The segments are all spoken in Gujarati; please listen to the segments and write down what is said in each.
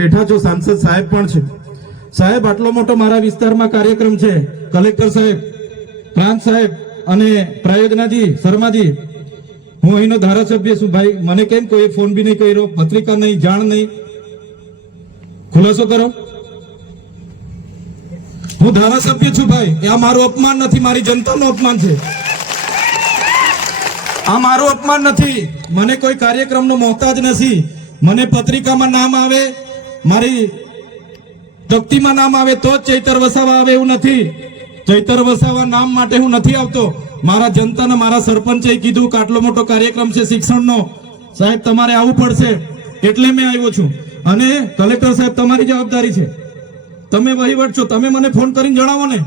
બેઠા છો સાંસદ સાહેબ પણ છે સાહેબ આટલો મોટો મારા વિસ્તારમાં કાર્યક્રમ છે કલેક્ટર સાહેબ પ્રાંત સાહેબ અને પ્રયોજનાજી શર્માજી હું અહીંનો ધારાસભ્ય છું ભાઈ મને કેમ કોઈ ફોન બી નહીં કર્યો પત્રિકા નહીં જાણ નહીં ખુલાસો કરો હું ધારાસભ્ય છું ભાઈ આ મારું અપમાન નથી મારી જનતાનું અપમાન છે આ મારું અપમાન નથી મને કોઈ કાર્યક્રમનો મોહતાજ નથી મને પત્રિકામાં નામ આવે મારી તકતીમાં નામ આવે તો જ ચૈતર વસાવા આવે એવું નથી ચૈતર વસાવા નામ માટે હું નથી આવતો મારા જનતાને મારા સરપંચે કીધું કે આટલો મોટો કાર્યક્રમ છે શિક્ષણનો સાહેબ તમારે આવવું પડશે એટલે મેં આવ્યો છું અને કલેક્ટર સાહેબ તમારી જવાબદારી છે તમે વહીવટ છો તમે મને ફોન કરીને જણાવો ને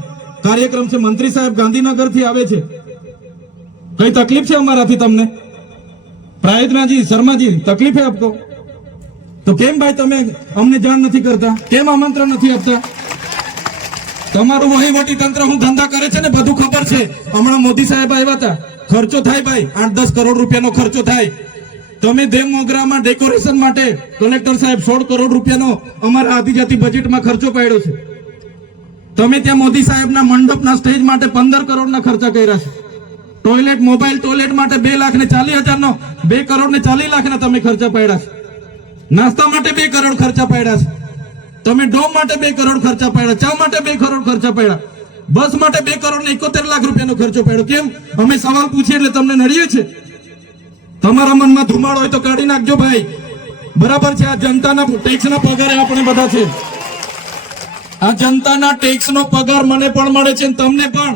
કાર્યક્રમ છે મંત્રી સાહેબ ગાંધીનગરથી આવે છે કઈ તકલીફ છે અમારાથી તમને પ્રાયતનાજી શર્માજી તકલીફ આપતો તો કેમ ભાઈ તમે અમને જાણ નથી કરતા કેમ આમંત્રણ નથી આપતા તમારું વહીવટી તંત્ર હું ધંધા કરે છે ને બધું ખબર છે હમણાં મોદી સાહેબ આવ્યા હતા ખર્ચો થાય ભાઈ આઠ દસ કરોડ રૂપિયાનો ખર્ચો થાય તમે દેવ મોગરામાં ડેકોરેશન માટે કલેક્ટર સાહેબ સોળ કરોડ રૂપિયાનો અમારા આદિજાતિ બજેટમાં ખર્ચો પાડ્યો છે તમે ત્યાં મોદી સાહેબના મંડપના સ્ટેજ માટે પંદર કરોડના ખર્ચા કર્યા છે ટોયલેટ મોબાઈલ ટોયલેટ માટે બે લાખ ને ચાલીસ હજારનો બે કરોડ ને ચાલીસ લાખના તમે ખર્ચા પાડ્યા છે નાસ્તા માટે બે કરોડ ખર્ચા પડ્યા છે તમે ડોમ માટે બે કરોડ ખર્ચા પડ્યા ચા માટે બે કરોડ ખર્ચા પડ્યા બસ માટે બે કરોડ ને એકોતેર લાખ રૂપિયાનો ખર્ચો પડ્યો કેમ અમે સવાલ પૂછીએ એટલે તમને નડીએ છે તમારા મનમાં ધુમાડો હોય તો કાઢી નાખજો ભાઈ બરાબર છે આ જનતાના ટેક્સના પગારે આપણે બધા છે આ જનતાના ટેક્સ નો પગાર મને પણ મળે છે તમને પણ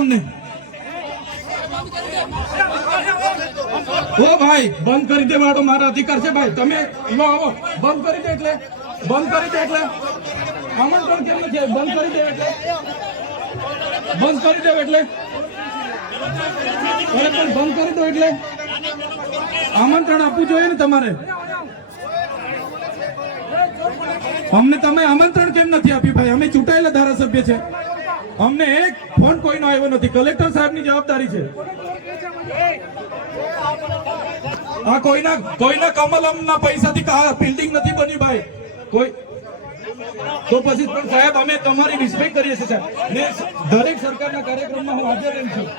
હો ભાઈ બંધ કરી દે મારો મારા અધિકાર છે ભાઈ તમે લો આવો બંધ કરી દે એટલે બંધ કરી દે એટલે આમંત્રણ કેમ છે બંધ કરી દે એટલે બંધ કરી દે એટલે બંધ કરી દો એટલે આમંત્રણ આપવું જોઈએ ને તમારે અમને તમે આમંત્રણ કેમ નથી આપ્યું ભાઈ અમે ચૂંટાયેલા ધારાસભ્ય છે અમને એક ફોન કોઈનો આવ્યો નથી કલેક્ટર સાહેબની જવાબદારી છે આ કોઈના કોઈના કમલમના પૈસાથી બિલ્ડિંગ નથી બની ભાઈ કોઈ તો પછી પણ સાહેબ અમે તમારી રિસ્પેક્ટ કરીએ છીએ સાહેબ ને દરેક સરકારના કાર્યક્રમમાં હું હાજર રહી છું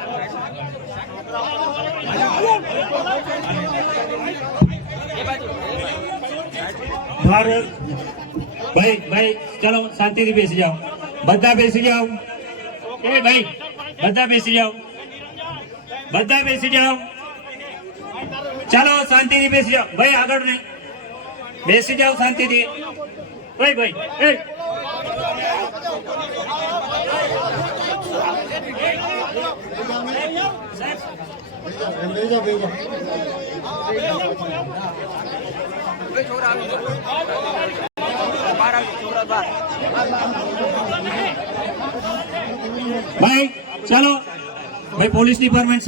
ભારત ભાઈ ભાઈ ચલો શાંતિથી બેસી જાઓ બધા બેસી જાઓ એ ભાઈ બધા બેસી જાઓ બધા બેસી જાઓ चलो शांति दी बेसी जाओ भाई आगड़ नहीं बेसी जाओ शांति दी भाई भाई भाई चलो भाई पुलिस डिपार्टमेंट